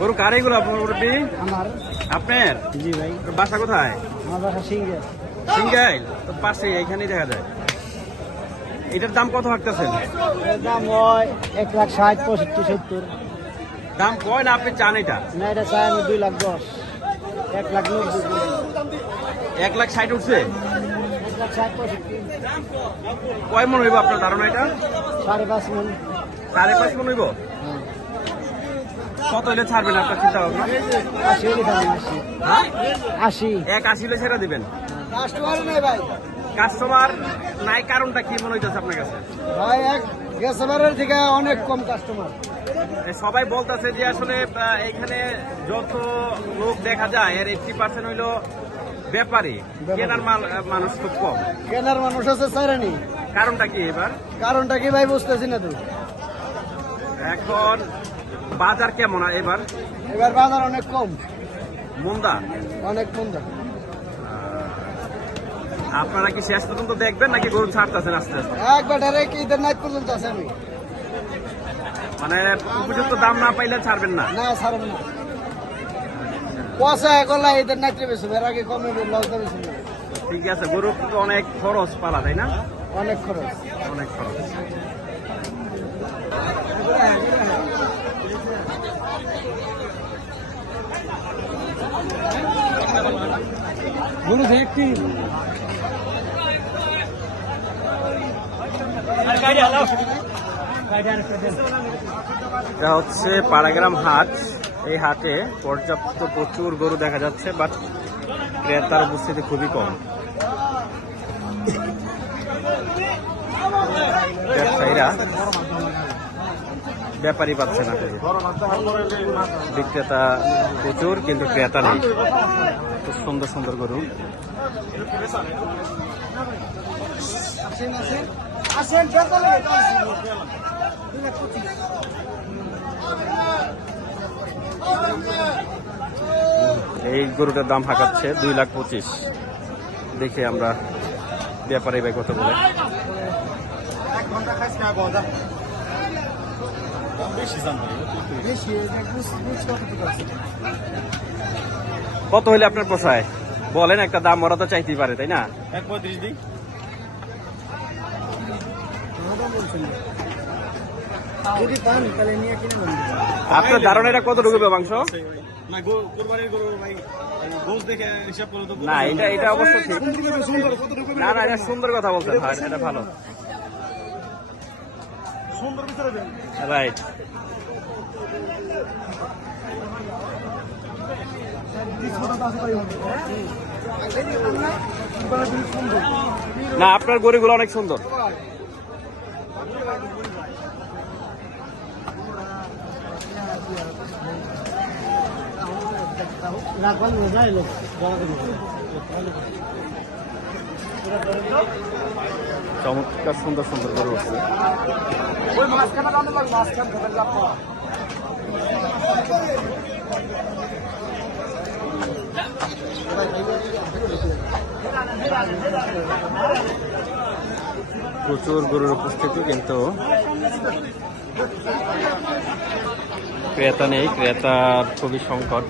গরু কার এগুলো আপনার মুরব্বী? আমার। আপনার? জি ভাই। বাসা কোথায়? আমার বাসা সিঙ্গেল। সিঙ্গাইল তো পাশে এখানেই দেখা যায়। এটার দাম কত হাঁটতেছেন? এর দাম হয় 1,60,000, 65, 70। দাম কয় না আপনি চান এটা? না, এটা চাই আমি 2,10,000, 1,90,000। 1,60,000 উঠছে। 1,60,000, 65। কয় মন হইব আপনার ধারণা এটা? 5.5 মণ। 5.5 মন হইব। হ্যাঁ। কত হইলে ছাড়বেন আপনার চিন্তা ভাবনা? 80 হলে থাকবেন, 80। হ্যাঁ 80। 1,80 হলে ছেড়ে দিবেন। কাস্টমার নেই ভাই। কাস্টমার নাই কারণটা কি মনে হইতেছে আপনার কাছে? ভাই গ্যাসবারের থেকে অনেক কম কাস্টমার। সবাই বলতেছে যে আসলে এখানে যত লোক দেখা যায় এর 80% হইলো ব্যাপারী, কেনার মানুষ খুব কম। কেনার মানুষ আছে সাইরানি। কারণটা কি এবার? কারণটা কি ভাই বুঝতেছি না তো। এখন বাজার কেমন এবার? এবার বাজার অনেক কম, মন্দা। অনেক মন্দা। আপনারা কি শেষ পর্যন্ত দেখবেন নাকি গরু ছাড়তেছেন আস্তে আস্তে? একবার ডাইরেক্ট ঈদের নাইট পর্যন্ত আছে আমি। মানে উপযুক্ত দাম না পাইলে ছাড়বেন না? না, ছাড়ব না। পয়সা একলা ঈদের নাইটে বেশি, এর আগে কমে লস দেবে বেশি। ঠিক আছে, গরু তো অনেক খরচ পালা, তাই না? অনেক খরচ। অনেক খরচ। গরু দেখছি। এটা হচ্ছে পাড়াগ্রাম হাট। এই হাটে পর্যাপ্ত প্রচুর গরু দেখা যাচ্ছে, বাট ক্রেতার উপস্থিতি খুবই কম। ব্যবসায়ীরা ব্যাপারই পাচ্ছে না, বিক্রেতা প্রচুর কিন্তু ক্রেতা নেই। খুব সুন্দর সুন্দর গরু। এই গরুটার দাম হাঁকাচ্ছে 2,25,000। দেখে আমরা ব্যাপারী ভাই কত বলে। কত হইলে আপনার পোষায় বলেন? একটা দাম ওরা তো চাইতেই পারে, তাই না? 1,35 দিই। যদি পান তাহলে নিয়ে কিনে নেবেন। আপনার ধারণা এটা কত ঢুকবে মাংস? না, কোরবানির গরু ভাই, গোস দেখে হিসাব করে তো। না, এটা অবশ্য ঠিক। না না, এটা সুন্দর কথা বলছেন, হয় এটা ভালো। সুন্দর ভিতরে দেন। রাইট। না, আপনার গরুগুলো অনেক সুন্দর। রাখবেন মজা এলো। চমৎকার সুন্দর সুন্দর গরু আছে। ওই মাঝখানে দাম লাগবে, মাঝখানে ধরে লাভ পাওয়া। প্রচুর গরুর উপস্থিতি, কিন্তু ক্রেতা নেই, ক্রেতার খুবই সংকট।